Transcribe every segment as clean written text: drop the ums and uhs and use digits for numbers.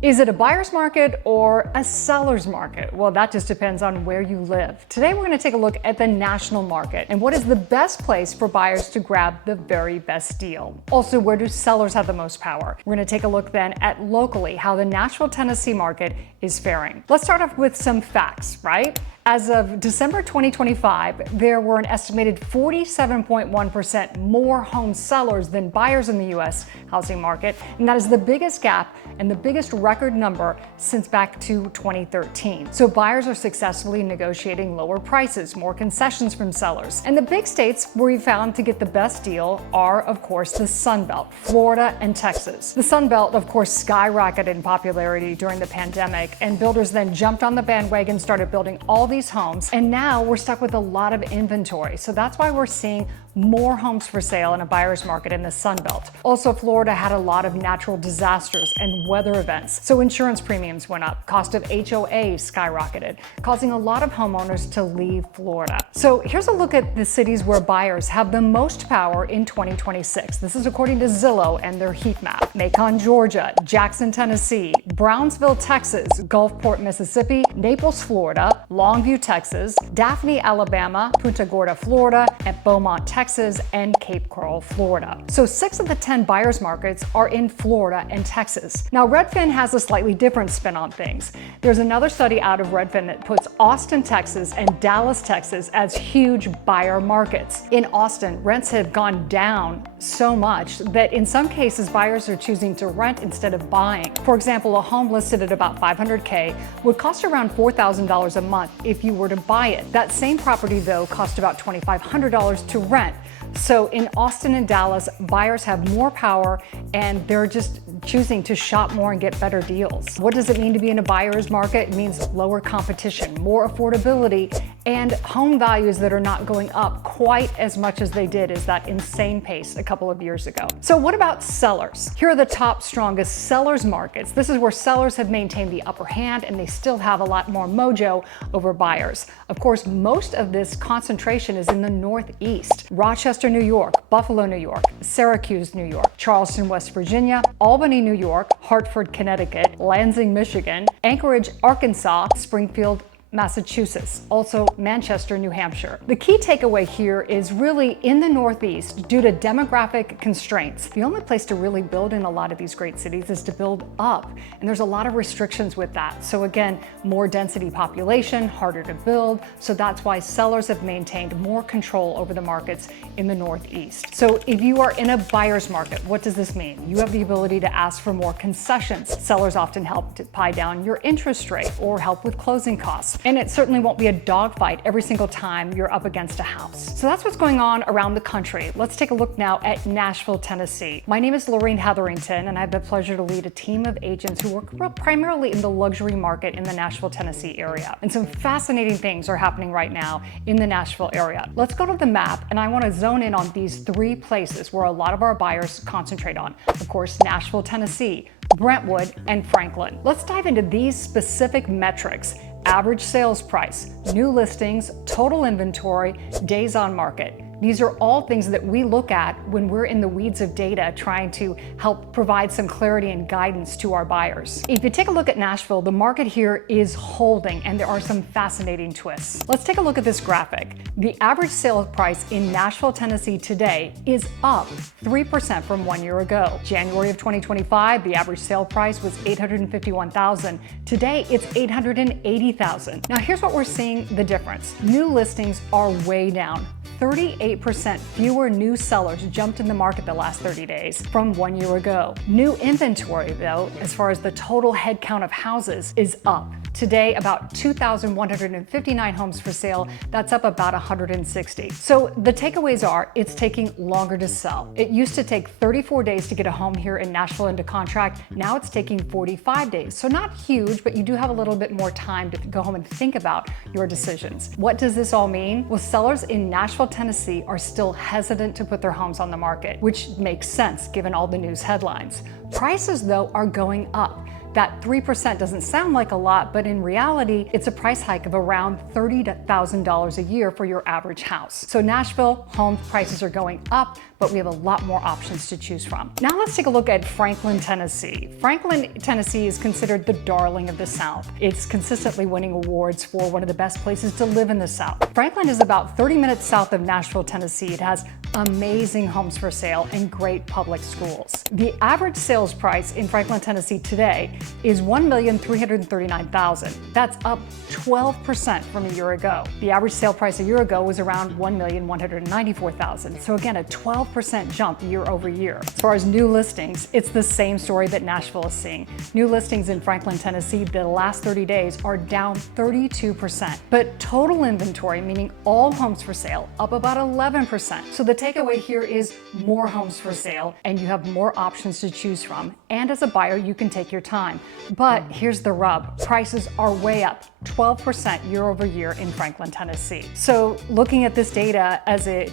Is it a buyer's market or a seller's market? Well, that just depends on where you live. Today, we're going to take a look at the national market and what is the best place for buyers to grab the very best deal. Also, where do sellers have the most power? We're going to take a look then at locally how the Nashville, Tennessee market is faring. Let's start off with some facts, right? As of December 2025, there were an estimated 47.1% more home sellers than buyers in the U.S. housing market, and that is the biggest gap and the biggest record number since back to 2013. So buyers are successfully negotiating lower prices, more concessions from sellers. And the big states where we found to get the best deal are, of course, the Sun Belt, Florida and Texas. The Sun Belt, of course, skyrocketed in popularity during the pandemic, and builders then jumped on the bandwagon, started building all these homes, and now we're stuck with a lot of inventory. So that's why we're seeing more homes for sale in a buyer's market in the Sun Belt. Also, Florida had a lot of natural disasters and weather events, so insurance premiums went up, cost of HOA skyrocketed, causing a lot of homeowners to leave Florida. So here's a look at the cities where buyers have the most power in 2026. This is according to Zillow and their heat map. Macon, Georgia, Jackson, Tennessee, Brownsville, Texas, Gulfport, Mississippi, Naples, Florida, Longview, Texas, Daphne, Alabama, Punta Gorda, Florida, and Beaumont, Texas, and Cape Coral, Florida. So 6 of the 10 buyers markets are in Florida and Texas. Now, Redfin has a slightly different spin on things. There's another study out of Redfin that puts Austin, Texas and Dallas, Texas as huge buyer markets. In Austin, rents have gone down so much that in some cases buyers are choosing to rent instead of buying. For example, a home listed at about $500K would cost around $4,000 a month if you were to buy it. That same property, though, cost about $2,500 to rent. So in Austin and Dallas, buyers have more power and they're just choosing to shop more and get better deals. What does it mean to be in a buyer's market? It means lower competition, more affordability, and home values that are not going up quite as much as they did as that insane pace a couple of years ago. So what about sellers? Here are the top strongest sellers markets. This is where sellers have maintained the upper hand and they still have a lot more mojo over buyers. Of course, most of this concentration is in the Northeast. Rochester, New York, Buffalo, New York, Syracuse, New York, Charleston, West Virginia, Albany, New York, Hartford, Connecticut, Lansing, Michigan, Anchorage, Arkansas, Springfield, Massachusetts, also Manchester, New Hampshire. The key takeaway here is really in the Northeast, due to demographic constraints, the only place to really build in a lot of these great cities is to build up. And there's a lot of restrictions with that. So again, more density population, harder to build. So that's why sellers have maintained more control over the markets in the Northeast. So if you are in a buyer's market, what does this mean? You have the ability to ask for more concessions. Sellers often help to pay down your interest rate or help with closing costs. And it certainly won't be a dogfight every single time you're up against a house. So that's what's going on around the country. Let's take a look now at Nashville, Tennessee. My name is Lorraine Hetherington, and I have the pleasure to lead a team of agents who work primarily in the luxury market in the Nashville, Tennessee area. And some fascinating things are happening right now in the Nashville area. Let's go to the map, and I want to zone in on these 3 places where a lot of our buyers concentrate on. Of course, Nashville, Tennessee, Brentwood, and Franklin. Let's dive into these specific metrics: average sales price, new listings, total inventory, days on market. These are all things that we look at when we're in the weeds of data trying to help provide some clarity and guidance to our buyers. If you take a look at Nashville, the market here is holding and there are some fascinating twists. Let's take a look at this graphic. The average sales price in Nashville, Tennessee today is up 3% from 1 year ago. January of 2025, the average sale price was $851,000. Today, it's $880,000. Now here's what we're seeing the difference. New listings are way down. 38% fewer new sellers jumped in the market the last 30 days from 1 year ago. New inventory, though, as far as the total head count of houses, is up. Today, about 2,159 homes for sale. That's up about 160. So the takeaways are, it's taking longer to sell. It used to take 34 days to get a home here in Nashville into contract. Now it's taking 45 days. So not huge, but you do have a little bit more time to go home and think about your decisions. What does this all mean? Well, sellers in Nashville, Tennessee are still hesitant to put their homes on the market, which makes sense given all the news headlines. Prices, though, are going up. That 3% doesn't sound like a lot, but in reality, it's a price hike of around $30,000 a year for your average house. So Nashville, home prices are going up, but we have a lot more options to choose from. Now let's take a look at Franklin, Tennessee. Franklin, Tennessee is considered the darling of the South. It's consistently winning awards for one of the best places to live in the South. Franklin is about 30 minutes south of Nashville, Tennessee. It has amazing homes for sale and great public schools. The average sales price in Franklin, Tennessee today is $1,339,000. That's up 12% from a year ago. The average sale price a year ago was around $1,194,000. So again, a 12% jump year over year. As far as new listings, it's the same story that Nashville is seeing. New listings in Franklin, Tennessee, the last 30 days are down 32%. But total inventory, meaning all homes for sale, up about 11%. So the takeaway here is more homes for sale and you have more options to choose from. And as a buyer, you can take your time. But here's the rub. Prices are way up, 12% year over year in Franklin, Tennessee. So looking at this data as an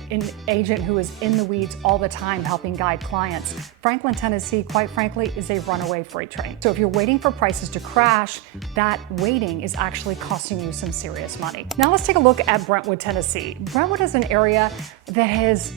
agent who is in the weeds all the time helping guide clients, Franklin, Tennessee, quite frankly, is a runaway freight train. So if you're waiting for prices to crash, that waiting is actually costing you some serious money. Now let's take a look at Brentwood, Tennessee. Brentwood is an area that has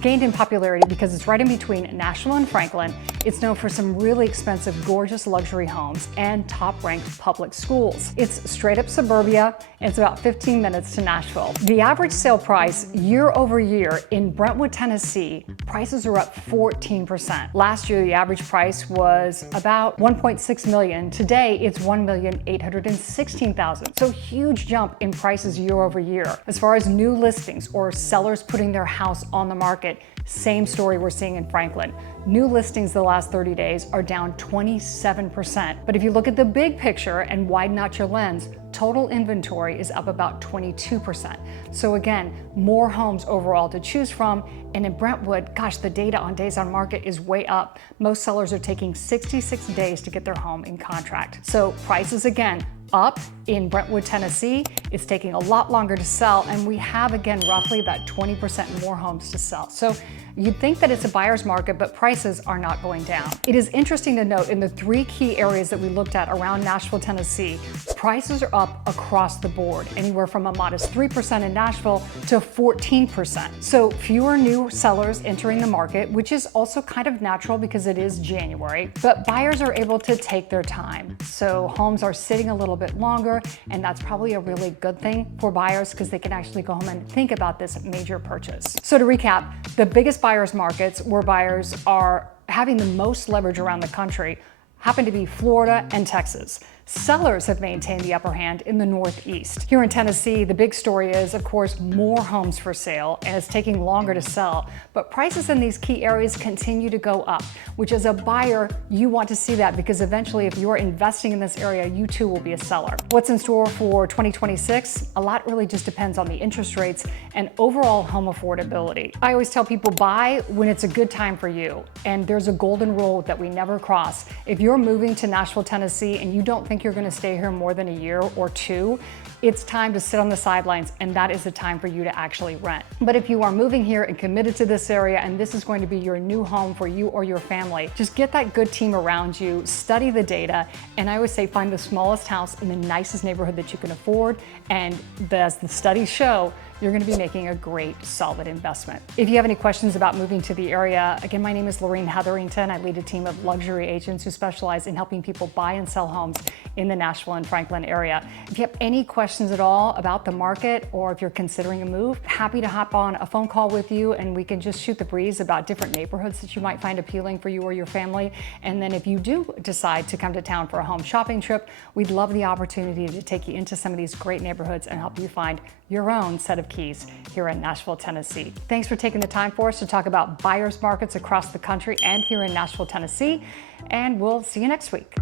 gained in popularity because it's right in between Nashville and Franklin. It's known for some really expensive, gorgeous luxury homes and top-ranked public schools. It's straight up suburbia, and it's about 15 minutes to Nashville. The average sale price year over year in Brentwood, Tennessee, prices are up 14%. Last year, the average price was about $1.6 million. Today, it's $1,816,000. So huge jump in prices year over year. As far as new listings or sellers putting their house on the market, same story we're seeing in Franklin. New listings the last 30 days are down 27%. But if you look at the big picture and widen out your lens, total inventory is up about 22%. So again, more homes overall to choose from. And in Brentwood, gosh, the data on days on market is way up. Most sellers are taking 66 days to get their home in contract. So prices again, up in Brentwood, Tennessee. It's taking a lot longer to sell, and we have again roughly that 20% more homes to sell. So you'd think that it's a buyer's market, but prices are not going down. It is interesting to note in the three key areas that we looked at around Nashville, Tennessee, prices are up across the board, anywhere from a modest 3% in Nashville to 14%. So fewer new sellers entering the market, which is also kind of natural because it is January, but buyers are able to take their time. So homes are sitting a little bit longer, and that's probably a really good thing for buyers because they can actually go home and think about this major purchase. So to recap, the biggest buyers markets where buyers are having the most leverage around the country happen to be Florida and Texas. Sellers have maintained the upper hand in the Northeast. Here in Tennessee, the big story is, of course, more homes for sale, and it's taking longer to sell. But prices in these key areas continue to go up, which as a buyer, you want to see that because eventually if you're investing in this area, you too will be a seller. What's in store for 2026? A lot really just depends on the interest rates and overall home affordability. I always tell people buy when it's a good time for you. And there's a golden rule that we never cross. If you're moving to Nashville, Tennessee, and you don't think you're going to stay here more than a year or two, it's time to sit on the sidelines, and that is the time for you to actually rent. But if you are moving here and committed to this area and this is going to be your new home for you or your family, just get that good team around you, study the data, and I always say find the smallest house in the nicest neighborhood that you can afford, and as the studies show, you're going to be making a great, solid investment. If you have any questions about moving to the area, again, my name is Lorene Hetherington. I lead a team of luxury agents who specialize in helping people buy and sell homes in the Nashville and Franklin area. If you have any questions at all about the market, or if you're considering a move, happy to hop on a phone call with you and we can just shoot the breeze about different neighborhoods that you might find appealing for you or your family. And then if you do decide to come to town for a home shopping trip, we'd love the opportunity to take you into some of these great neighborhoods and help you find your own set of keys here in Nashville, Tennessee. Thanks for taking the time for us to talk about buyers markets across the country and here in Nashville, Tennessee, and we'll see you next week.